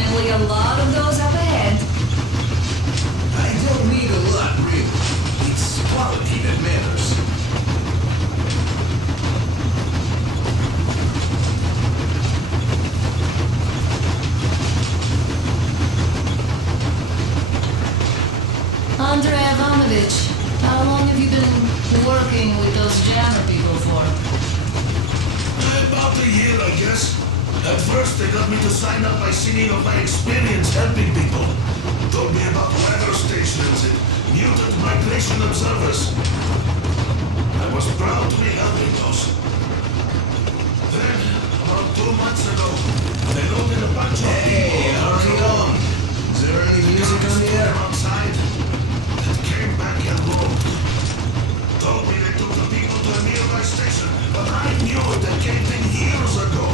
definitely a lot of those up ahead. I don't need a lot, really. It's quality that matters. Andrei Ivanovich, how long have you been working with those jammer people for? About a year, I guess. At first, they got me to sign up by singing of my experience helping people. Told me about weather stations and mutant migration observers. I was proud to be helping those. Then, about 2 months ago, they loaded a bunch of Hey, people how's it going? Is there any music on the air? outside and came back and rolled. Told me they took the people to a nearby station, but I knew they came in years ago.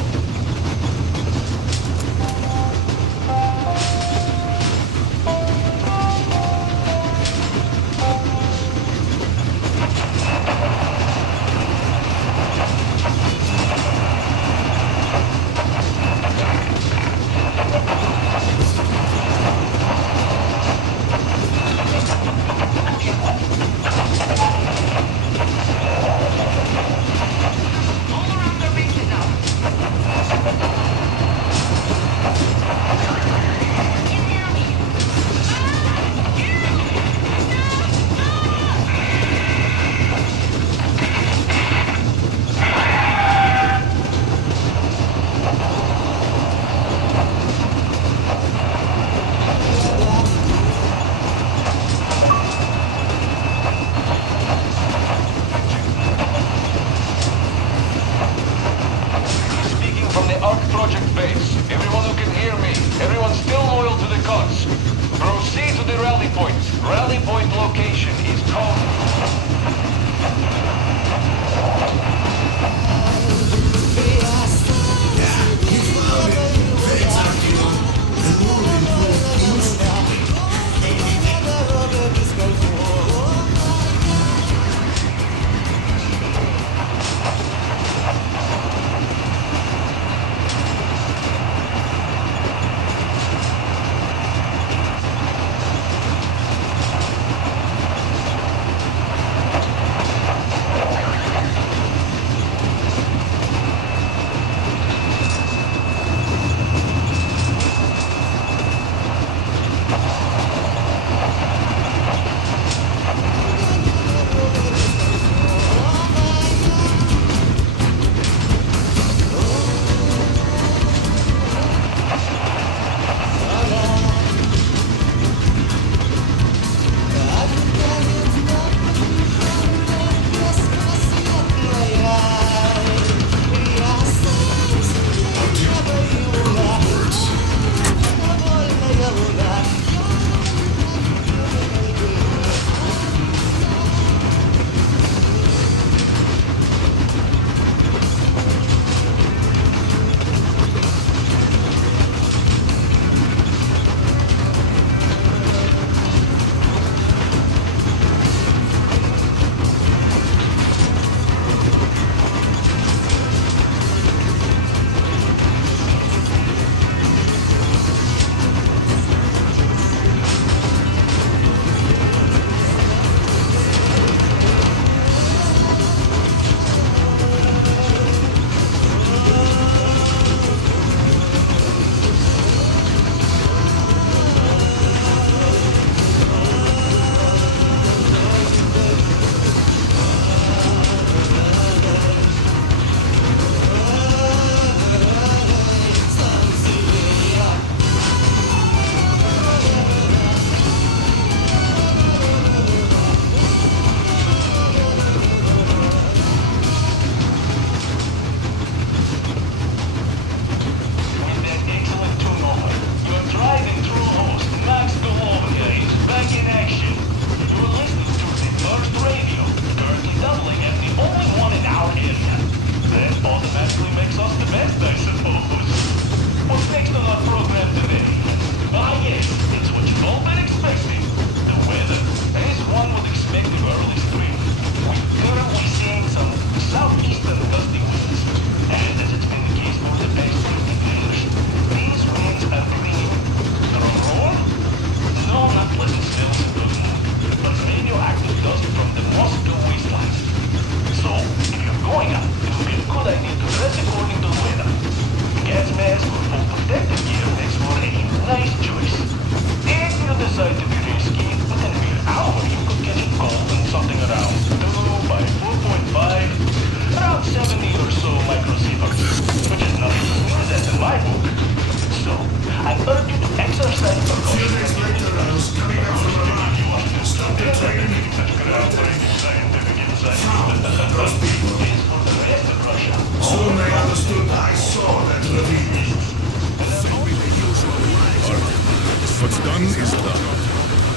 done is done.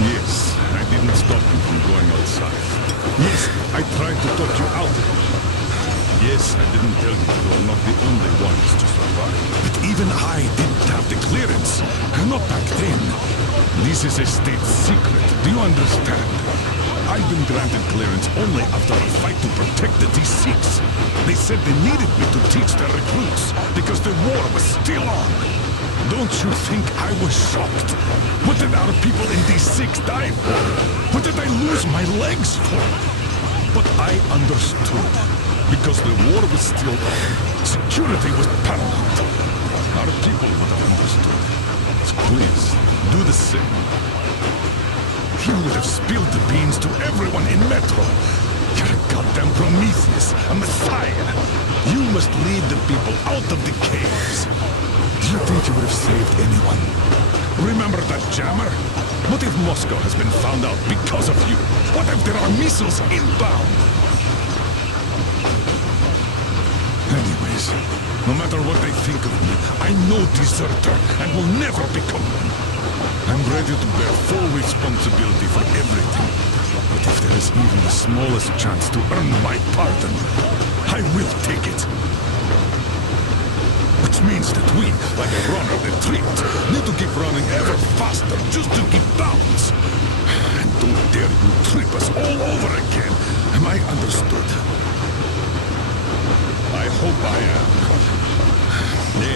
Yes, I didn't stop you from going outside. Yes, I tried to talk you out. Yes, I didn't tell you you are not the only ones to survive. But even I didn't have the clearance. Not back then. This is a state secret. Do you understand? I've been granted clearance only after a fight to protect the D6. They said they needed me to teach their recruits because the war was still on. Don't you think I was shocked? What did our people in D6 die for? What did I lose my legs for? But I understood. Because the war was still on. Security was paramount. Our people would have understood. So please, do the same. He would have spilled the beans to everyone in Metro. You're a goddamn Prometheus, a messiah. You must lead the people out of the caves. Do you think you would have saved anyone? Remember that jammer? What if Moscow has been found out because of you? What if there are missiles inbound? Anyways, no matter what they think of me, I'm no deserter and will never become one. I'm ready to bear full responsibility for everything. But if there is even the smallest chance to earn my pardon, I will take it. Which means that we, like a runner that tripped, need to keep running ever faster just to keep balance. And don't dare you trip us all over again. Am I understood? I hope I am.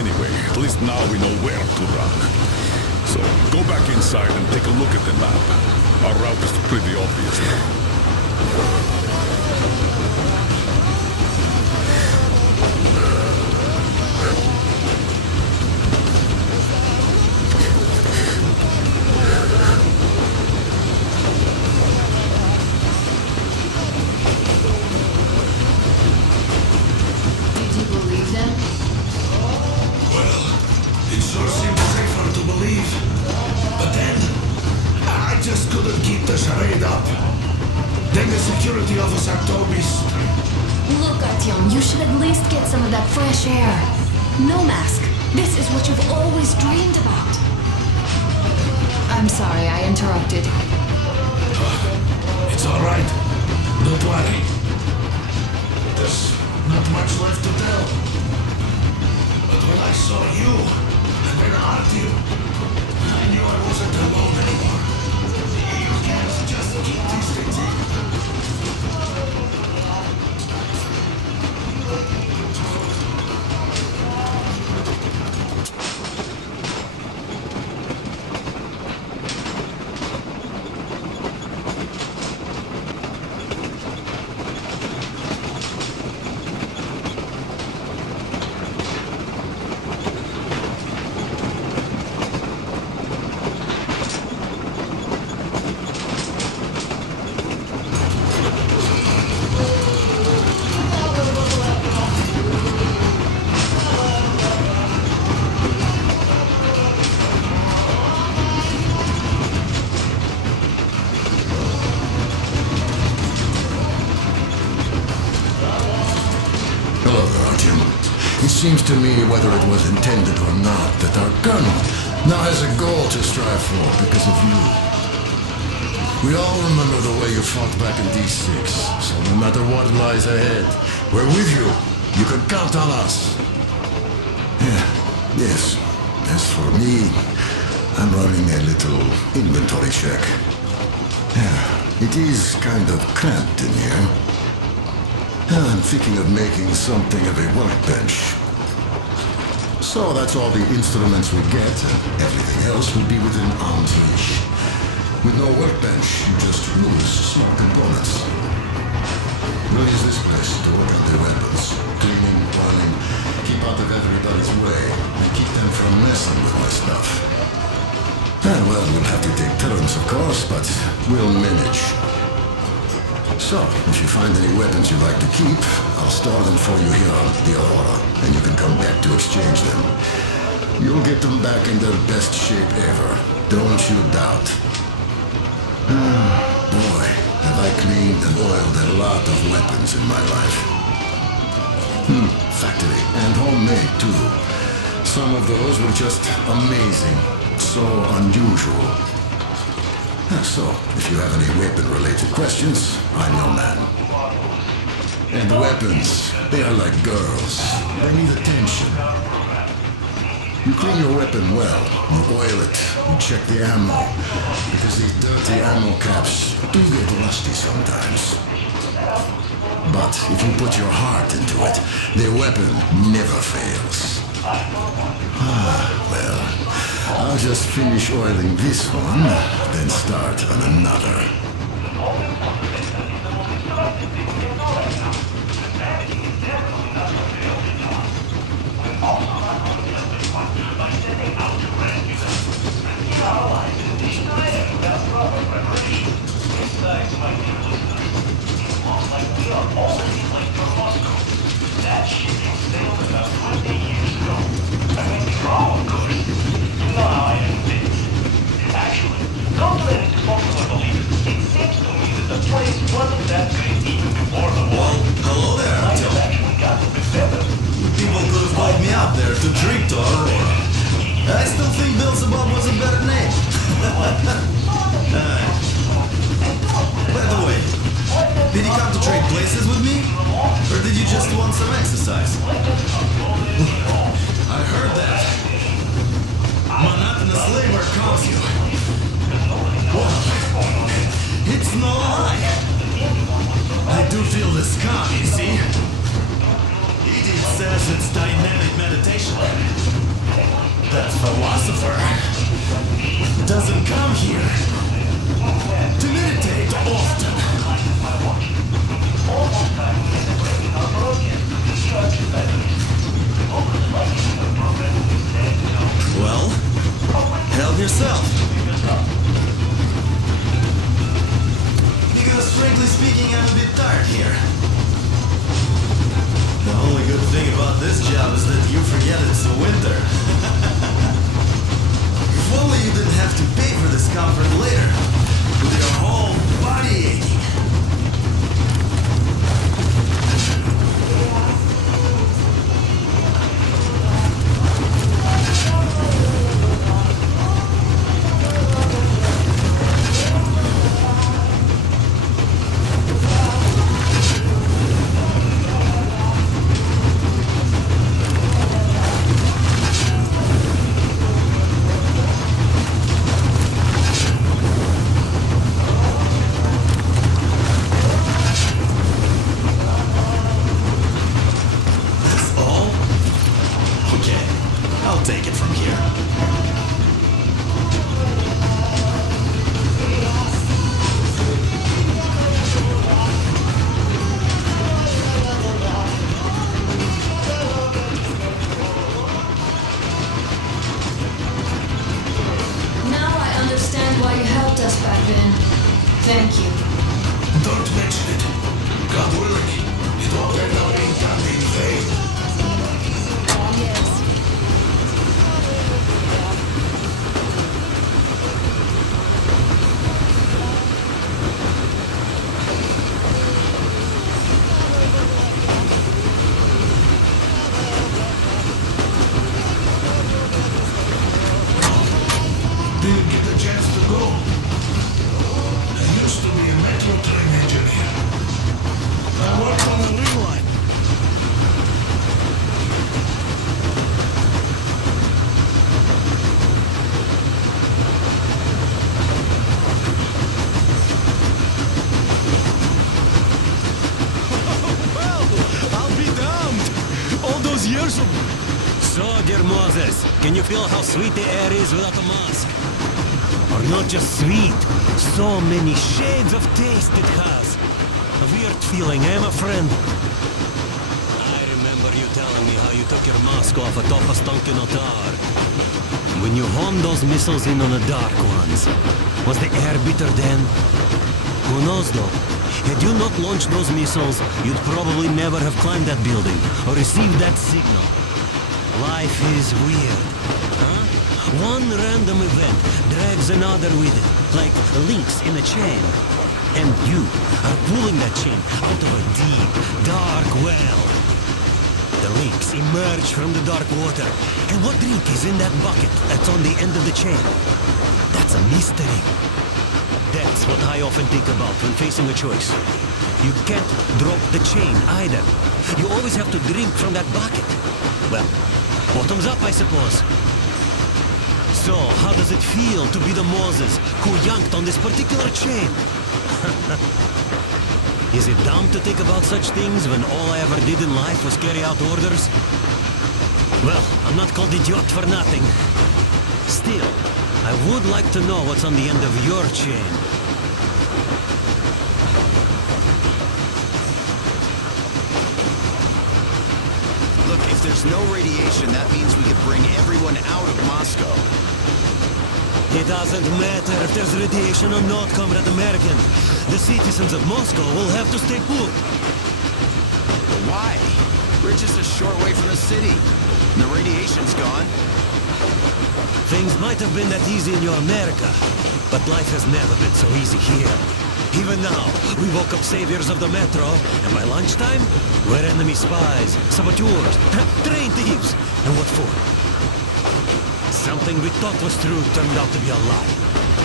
Anyway, at least now we know where to run. So, go back inside and take a look at the map. Our route is pretty obvious now. Did you believe them? Well, it sure seemed safer to believe. But then, I just couldn't keep the charade up. Then the security officer told me... Look, Artyom, you should at least get some of that fresh air. No mask. This is what you've always dreamed about. I'm sorry I interrupted. It's all right. Don't worry. There's not much left to tell. But when I saw you, and then Artyom, I knew I wasn't alone anymore. You can't just keep these things in. Hello there, Artyom. It seems to me, whether it was intended or not, that our colonel now has a goal to strive for because of you. We all remember the way you fought back in D6, so no matter what lies ahead, we're with you. You can count on us. Yes. As for me, I'm running a little inventory check. It is kind of cramped in here. I'm thinking of making something of a workbench. So that's all the instruments we get, and everything else will be within arm's reach. With no workbench, you just lose small components. We'll use this place to work on the weapons. Cleaning, running, keep out of everybody's way, and keep them from messing with my stuff. Well, we'll have to take turns, of course, but we'll manage. So, if you find any weapons you'd like to keep, I'll store them for you here on the Aurora, and you can come back to exchange them. You'll get them back in their best shape ever. Don't you doubt. Boy, have I cleaned and oiled a lot of weapons in my life. Factory and homemade, too. Some of those were just amazing. so unusual. So, if you have any weapon-related questions, I'm your man. And weapons, they are like girls. They need attention. You clean your weapon well, you oil it, you check the ammo, because these dirty ammo caps do get rusty sometimes. But if you put your heart into it, the weapon never fails. Well, I'll just finish oiling this one, then start on another. Hello there, people could have called me out there to drink to Aurora. I still think Beelzebub was a better name. By the way, did you come to trade places with me? Or did you just want some exercise? I heard that. Monotonous labor calls you. Well, it's no lie. I do feel this calm, you see? It says it's dynamic meditation. That philosopher doesn't come here to meditate often. Well, help yourself. Because frankly speaking, I'm a bit tired here. The only good thing about this job is that you forget it's winter. If only you didn't have to pay for this comfort later, with your whole body aching. Thank you. Don't mention it. God willing, it all turned out being done in vain. Yes. Didn't get the chance to go. I used to be a metro train engineer. I worked on the ring line. Well, I'll be damned! All those years of... So, dear Moses, can you feel how sweet the air is without a mask? Or not just sweet, so many shades of taste it has. A weird feeling, eh, my friend? I remember you telling me how you took your mask off atop a stunking altar. When you homed those missiles in on the dark ones, was the air bitter then? Who knows though? Had you not launched those missiles, you'd probably never have climbed that building or received that signal. Life is weird, huh? One random event drags another with it, like links in a chain. And you are pulling that chain out of a deep, dark well. The leaks emerge from the dark water. And what drink is in that bucket that's on the end of the chain? That's a mystery. That's what I often think about when facing a choice. You can't drop the chain either. You always have to drink from that bucket. Well, bottoms up, I suppose. So, how does it feel to be the Moses who yanked on this particular chain? Is it dumb to think about such things when all I ever did in life was carry out orders? Well, I'm not called idiot for nothing. Still, I would like to know what's on the end of your chain. Look, if there's no radiation, that means we could bring everyone out of Moscow. It doesn't matter if there's radiation or not, Comrade American. The citizens of Moscow will have to stay put. But why? We're just a short way from the city. And the radiation's gone. Things might have been that easy in your America, but life has never been so easy here. Even now, we woke up saviors of the metro, and by lunchtime, we're enemy spies, saboteurs, train thieves. And what for? Something we thought was true turned out to be a lie.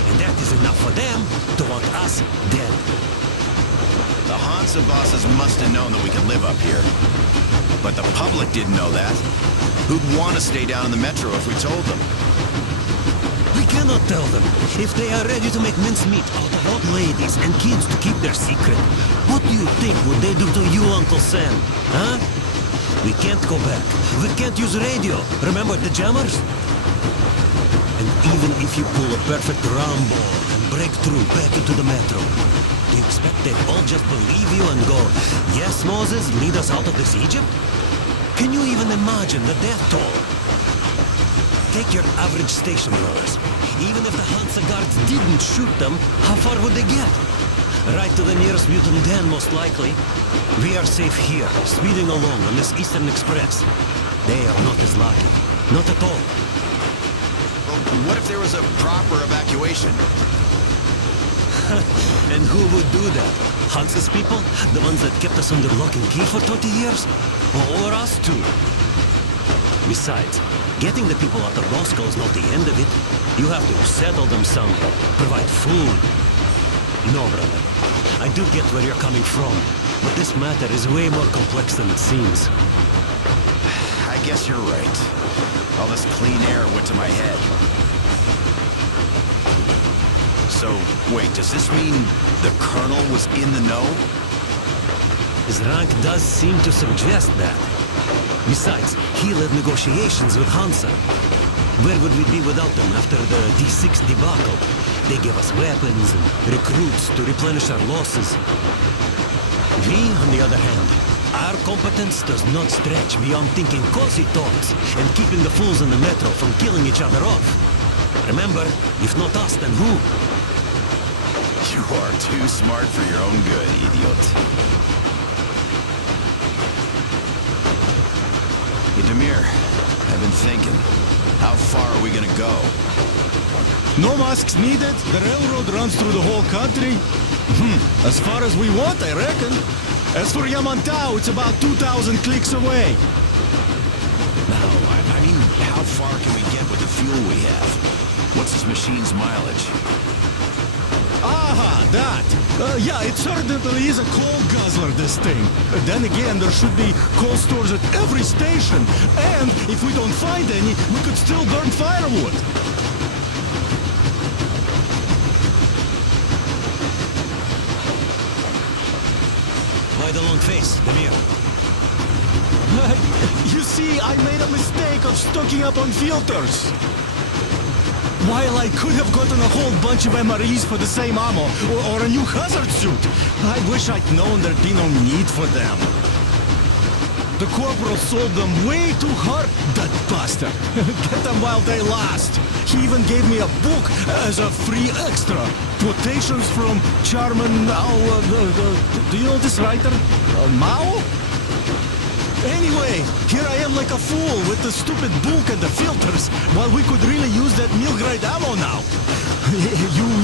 And that is enough for them to want us dead. The Hansa bosses must have known that we could live up here. But the public didn't know that. Who'd want to stay down in the metro if we told them? We cannot tell them. If they are ready to make mincemeat out of old ladies and kids to keep their secret, what do you think would they do to you, Uncle Sam? Huh? We can't go back. We can't use radio. Remember the jammers? And even if you pull a perfect Rambo and break through back into the metro, do you expect they'd all just believe you and go, yes, Moses, lead us out of this Egypt? Can you even imagine the death toll? Take your average station rollers. Even if the Hansa guards didn't shoot them, how far would they get? Right to the nearest mutant den, most likely. We are safe here, speeding along on this Eastern Express. They are not as lucky. Not at all. Well, what if there was a proper evacuation? And who would do that? Hansa's people? The ones that kept us under lock and key for 20 years? Or us too? Besides, getting the people out of Moscow is not the end of it. You have to settle them somewhere, provide food. No, brother. I do get where you're coming from, but this matter is way more complex than it seems. I guess you're right. All this clean air went to my head. So, wait, does this mean the Colonel was in the know? His rank does seem to suggest that. Besides, he led negotiations with Hansa. Where would we be without them after the D6 debacle? They gave us weapons and recruits to replenish our losses. We, on the other hand, our competence does not stretch beyond thinking cozy thoughts and keeping the fools in the metro from killing each other off. Remember, if not us, then who? You are too smart for your own good, idiot. Hey, Demir, I've been thinking. How far are we gonna go? No masks needed. The railroad runs through the whole country. As far as we want, I reckon. As for Yamantau, it's about 2,000 clicks away. No, I mean, how far can we get with the fuel we have? What's this machine's mileage? Aha, that. Yeah, it certainly is a coal guzzler, this thing. Then again, there should be coal stores at every station. And if we don't find any, we could still burn firewood. Why the long face, Demir? You see, I made a mistake of stocking up on filters. While I could have gotten a whole bunch of MREs for the same ammo, or a new hazard suit, I wish I'd known there'd be no need for them. The corporal sold them way too hard, that bastard. Get them while they last. He even gave me a book as a free extra. Quotations from Charman Mao. Do you know this writer? Mao? Anyway, here I am like a fool with the stupid book and the filters, while we could really use that meal-grade ammo now.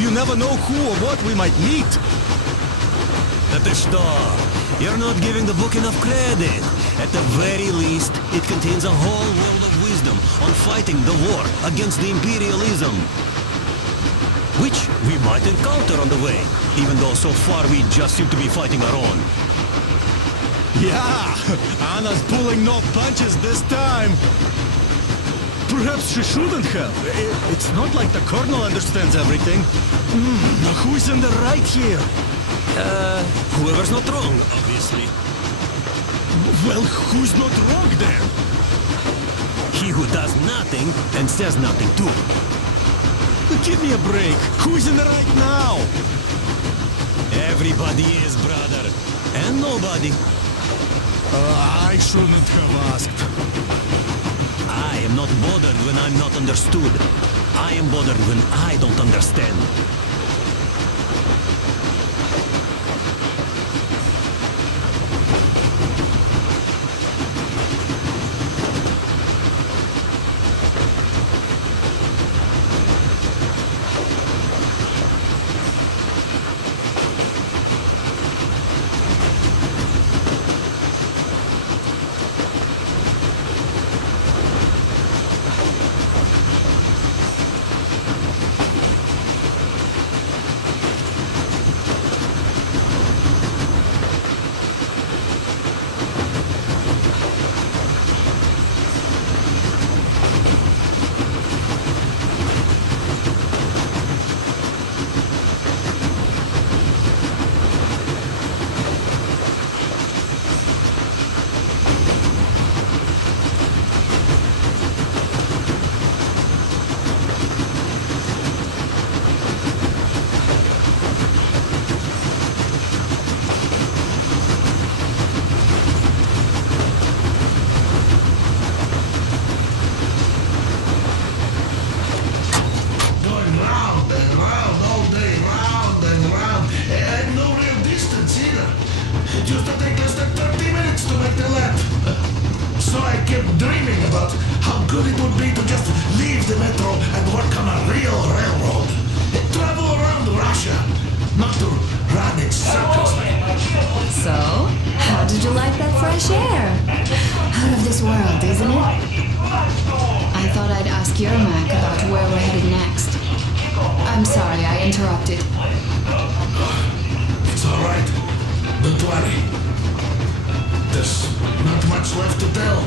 You never know who or what we might meet. Что? You're not giving the book enough credit. At the very least, it contains a whole world of wisdom on fighting the war against the imperialism, which we might encounter on the way, even though so far we just seem to be fighting our own. Yeah, Anna's pulling no punches this time. Perhaps she shouldn't have. It's not like the Colonel understands everything. Who's in the right here? Whoever's not wrong, obviously. Well, who's not wrong then? He who does nothing and says nothing too. Give me a break. Who's in the right now? Everybody is, brother. And nobody. I shouldn't have asked. I am not bothered when I'm not understood. I am bothered when I don't understand. So, how did you like that fresh air? Out of this world, isn't it? I thought I'd ask your Mac about where we're headed next. I'm sorry I interrupted. It's all right. Don't worry. There's not much left to tell.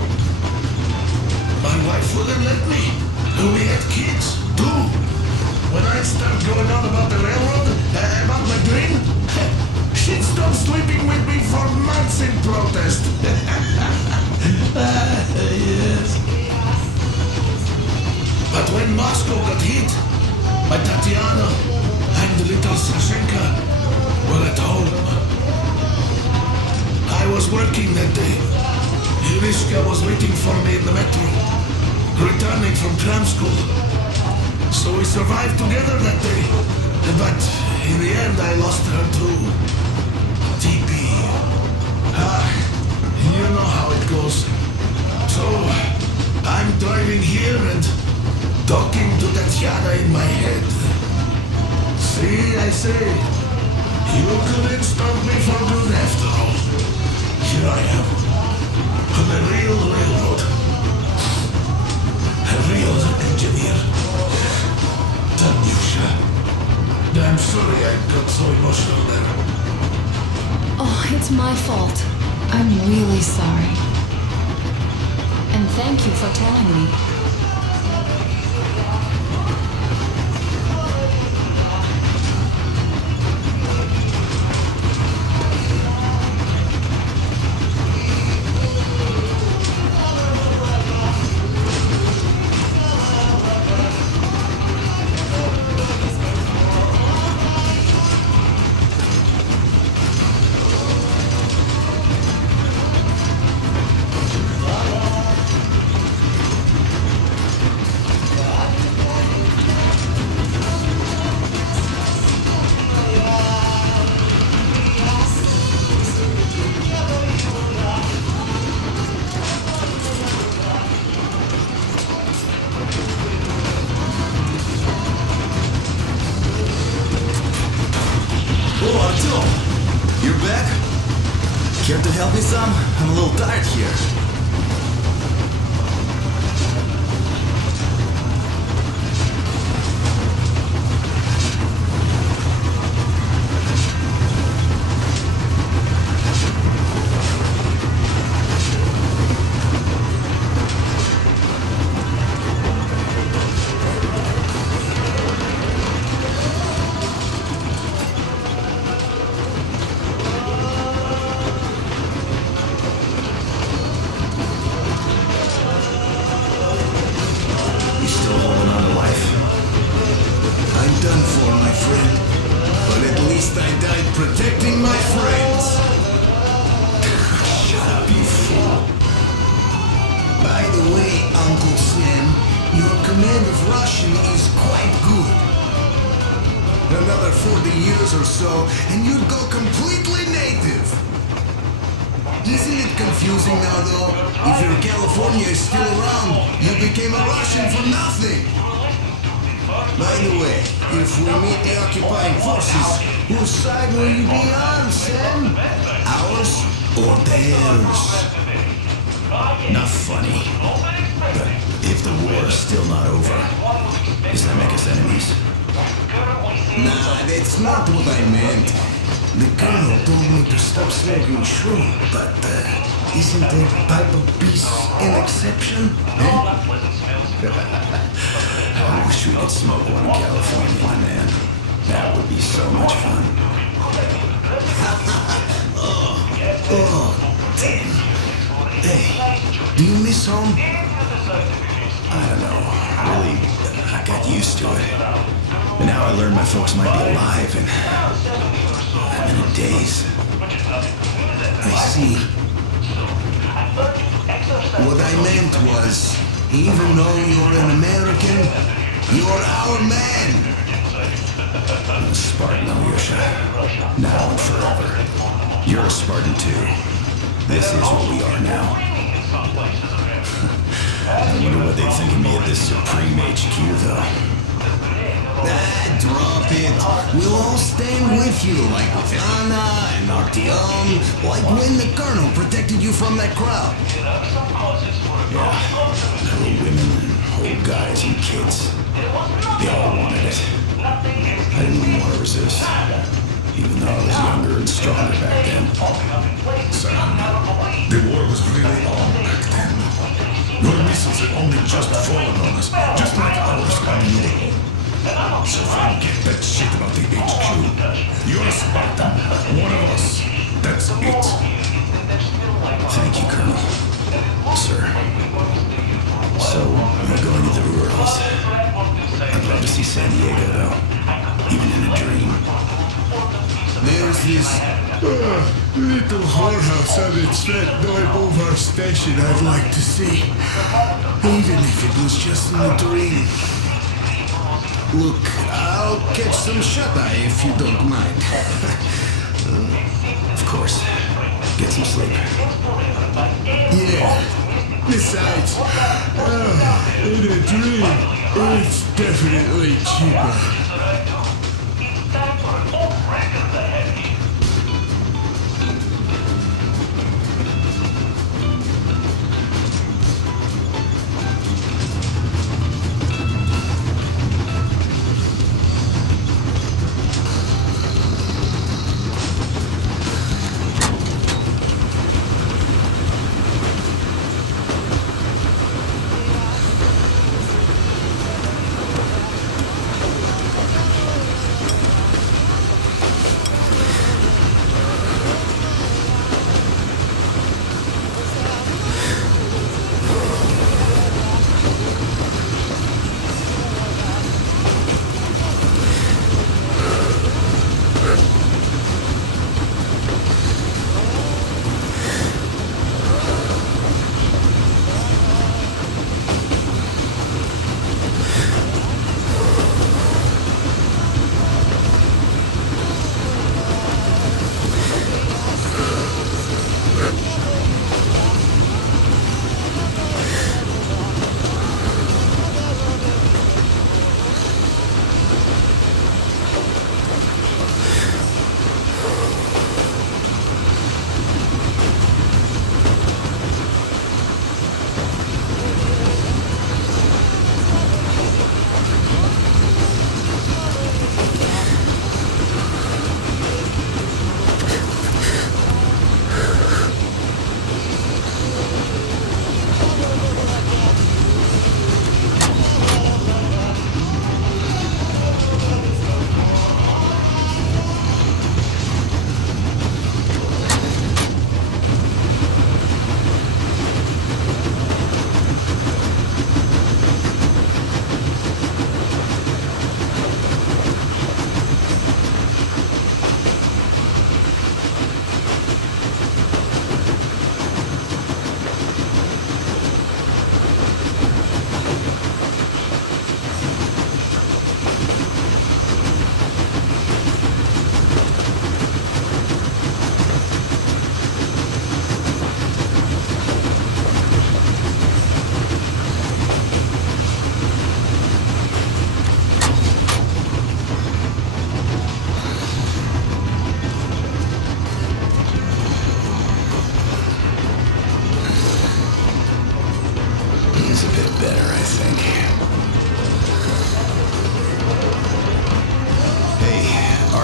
My wife wouldn't let me. We had kids, too. When I start going on about the railroad, about my dream, she'd stop sleeping with me for months in protest. Yes. But when Moscow got hit, my Tatiana and the little Sashenka were at home. I was working that day. Irishka was waiting for me in the metro, returning from cram school. So we survived together that day. But in the end, I lost her too. TP. You know how it goes. So, I'm driving here and talking to Tatiana in my head. See, I say, you couldn't stop me for good after all. Here I am, on the real railroad. A real engineer. Tanyusha. I'm sorry I got so emotional there. Oh, it's my fault. I'm really sorry. And thank you for telling me. Care to help me some? I'm a little tired here. Another 40 years or so, and you'd go completely native. Isn't it confusing now, though? If your California is still around, you became a Russian for nothing. By the way, if we meet the occupying forces, whose side will you be on, Sam? Ours or theirs? Not funny. But if the war is still not over, does that make us enemies? Nah, that's not what I meant. The colonel told me to stop smoking shroom, but isn't a pipe of peace an exception? Eh? I wish we could smoke one in California, my man. That would be so much fun. Oh, damn. Hey, do you miss home? I don't know. Really, I got used to it. And now I learned my folks might be alive, and I'm in a daze. I see. What I meant was, even though you're an American, you're our man. I'm a Spartan, Alyosha. Now and forever. You're a Spartan too. This is what we are now. I wonder what they think of me at this Supreme HQ, though. Drop it. We'll all stand with you, like with Anna and Artyom, like when the colonel protected you from that crowd. Yeah, there were women and old guys and kids. They all wanted it. I didn't even want to resist, even though I was younger and stronger back then. Sam, the war was really on back then. Your missiles had only just fallen on us, just like ours on Europe. So forget that shit about the HQ. You're a Spartan, one of us. That's it. Thank you, Colonel. Sir. So, you're going to the Urals. I'd love to see San Diego, though. Even in a dream. There's this little whorehouse on its red Neubovar station I'd like to see. Even if it was just in a dream. Look, I'll catch some shut-eye if you don't mind. Of course. Get some sleep. Yeah. Besides, in a dream, it's definitely cheaper.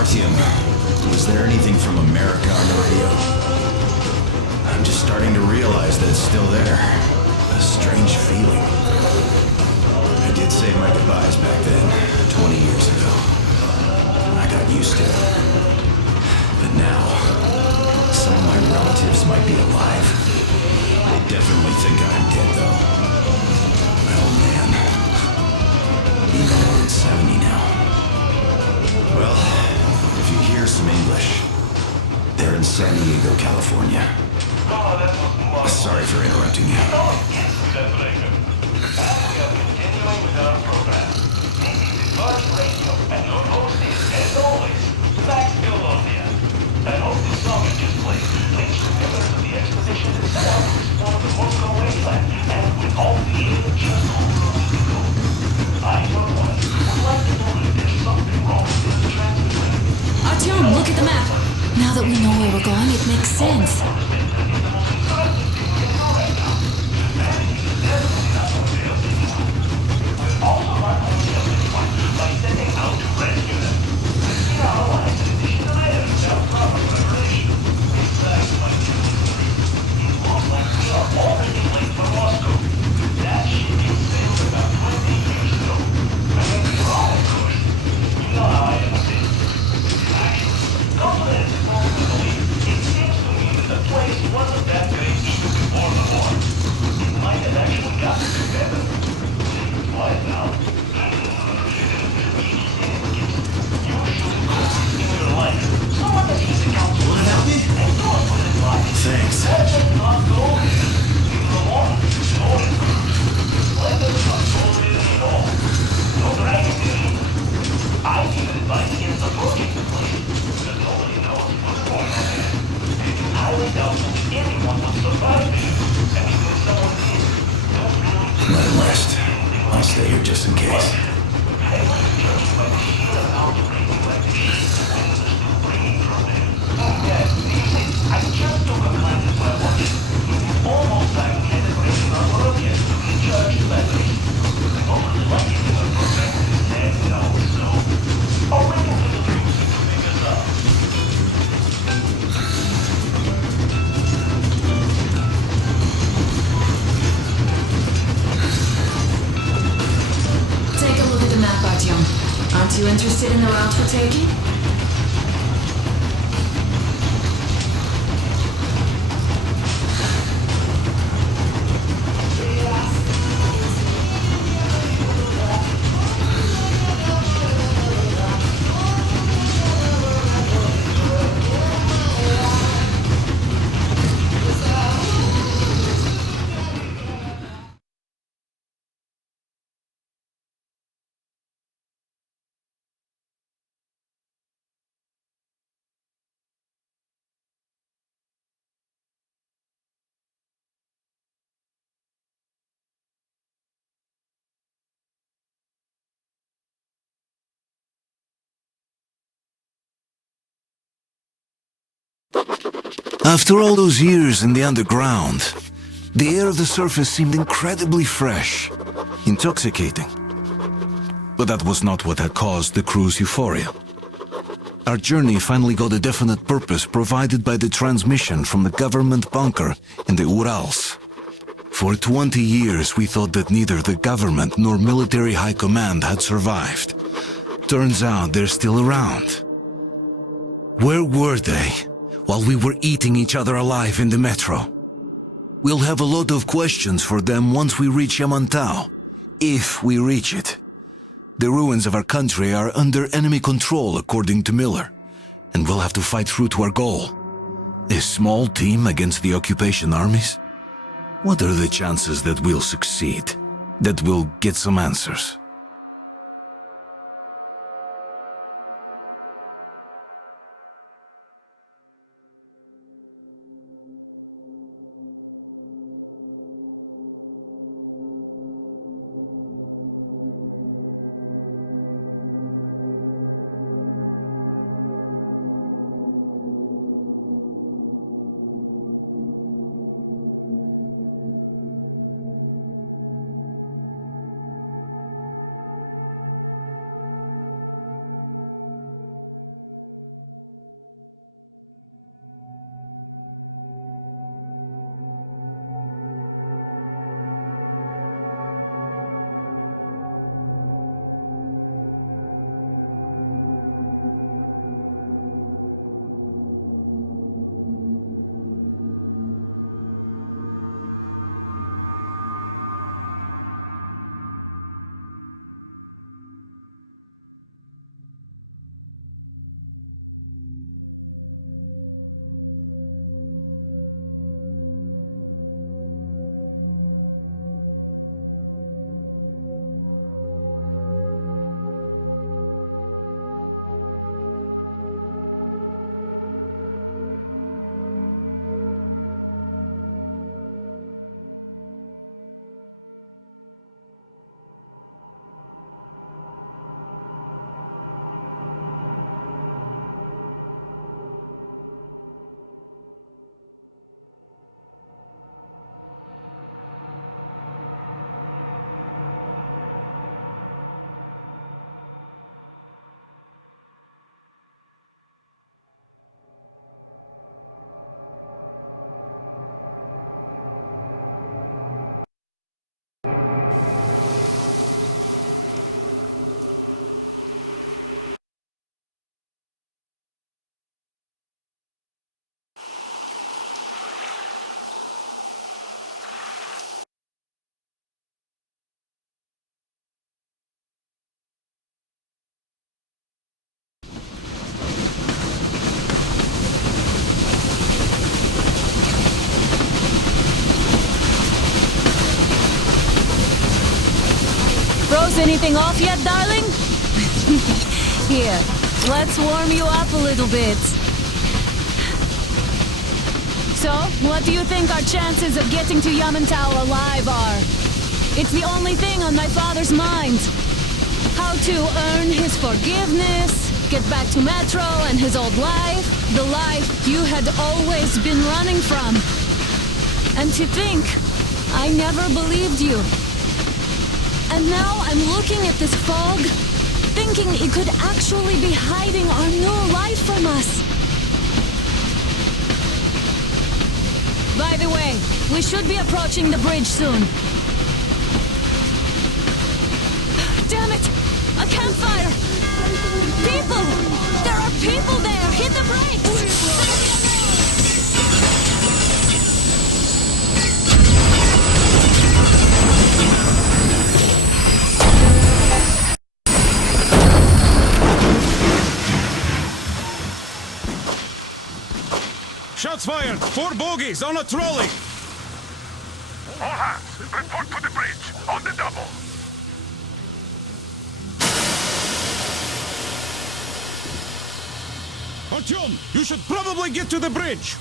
Artyom, was there anything from America on the radio? I'm just starting to realize that it's still there. A strange feeling. I did say my goodbyes back then, 20 years ago. I got used to it. But now, some of my relatives might be alive. They definitely think I'm dead, though. My old man. He's more than 70 now. Well, if you hear some English, they're in San Diego, California. Sorry for interrupting you. I hope this song is just played. Links to members of the expedition to set out to explore the Moscow wasteland, and with all the aid just I, for one, would like to know if there's something wrong with this transmitter. Artyom, look at the map. Now that we know where we're going, it makes sense. Let him rest. I'll stay here just in case. Take a look at the map, Artyom. Aren't you interested in the route we're taking? After all those years in the underground, the air of the surface seemed incredibly fresh, intoxicating. But that was not what had caused the crew's euphoria. Our journey finally got a definite purpose provided by the transmission from the government bunker in the Urals. For 20 years we thought that neither the government nor military high command had survived. Turns out they're still around. Where were they while we were eating each other alive in the metro? We'll have a lot of questions for them once we reach Yamantau, if we reach it. The ruins of our country are under enemy control, according to Miller, and we'll have to fight through to our goal. A small team against the occupation armies? What are the chances that we'll succeed? That we'll get some answers? Cross anything off yet, darling? Here, let's warm you up a little bit. So, what do you think our chances of getting to Yamantau alive are? It's the only thing on my father's mind. How to earn his forgiveness, get back to Metro and his old life, the life you had always been running from. And to think, I never believed you. And now I'm looking at this fog, thinking it could actually be hiding our new life from us. By the way, we should be approaching the bridge soon. Damn it! A campfire! People! There are people there! Hit the brakes! Shots fired! 4 bogies on a trolley! All hands, report to the bridge, on the double. Artyom, you should probably get to the bridge!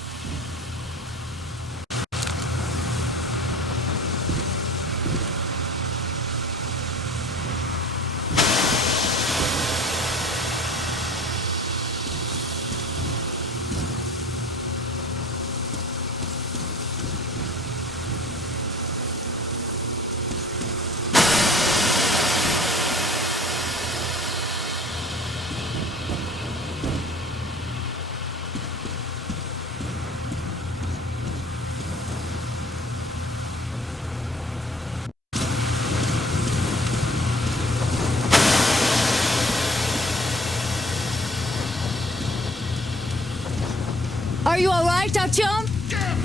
Are you alright, Artyom? Damn!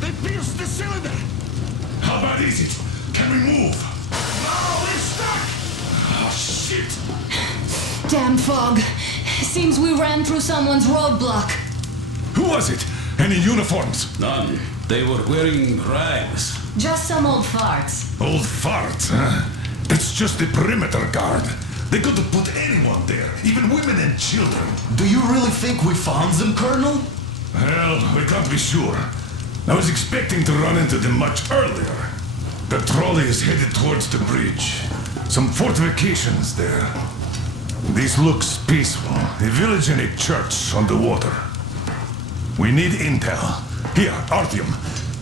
They pierced the cylinder! How bad is it? Can we move? No, we're stuck! Oh, shit! Damn fog. Seems we ran through someone's roadblock. Who was it? Any uniforms? None. They were wearing rags. Just some old farts. Old farts, huh? It's just the perimeter guard. They could have put anyone there, even women and children. Do you really think we found them, Colonel? Well, we can't be sure. I was expecting to run into them much earlier. The trolley is headed towards the bridge. Some fortifications there. This looks peaceful. A village and a church on the water. We need intel. Here, Artyom.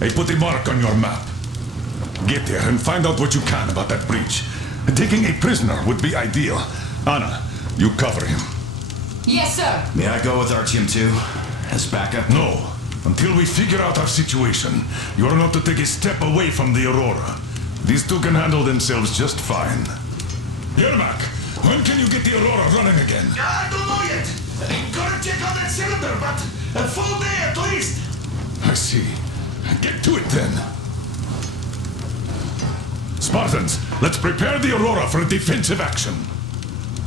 I put a mark on your map. Get there and find out what you can about that bridge. Taking a prisoner would be ideal. Anna, you cover him. Yes, sir. May I go with Artyom too? As backup? No. Until we figure out our situation, you are not to take a step away from the Aurora. These two can handle themselves just fine. Yermak, when can you get the Aurora running again? I don't know yet. Gotta check out that cylinder, but a full day at least. I see. Get to it then. Spartans, let's prepare the Aurora for a defensive action.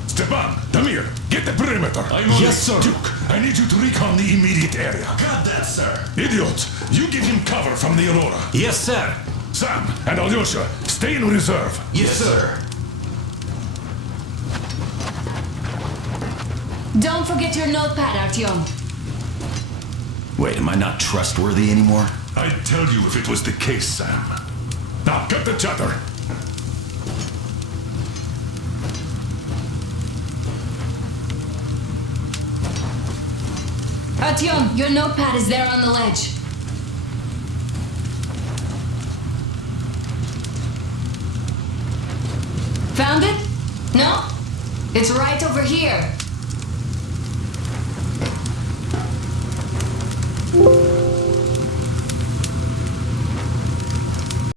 Stepan, Damir, get the perimeter. Yes, sir. Duke, I need you to recon the immediate area. Got that, sir. Idiots, you give him cover from the Aurora. Yes, sir. Sam and Alyosha, stay in reserve. Yes, sir. Don't forget your notepad, Artyom. Wait, am I not trustworthy anymore? I'd tell you if it was the case, Sam. Now, cut the chatter. Artyom, your notepad is there on the ledge. Found it? No? It's right over here.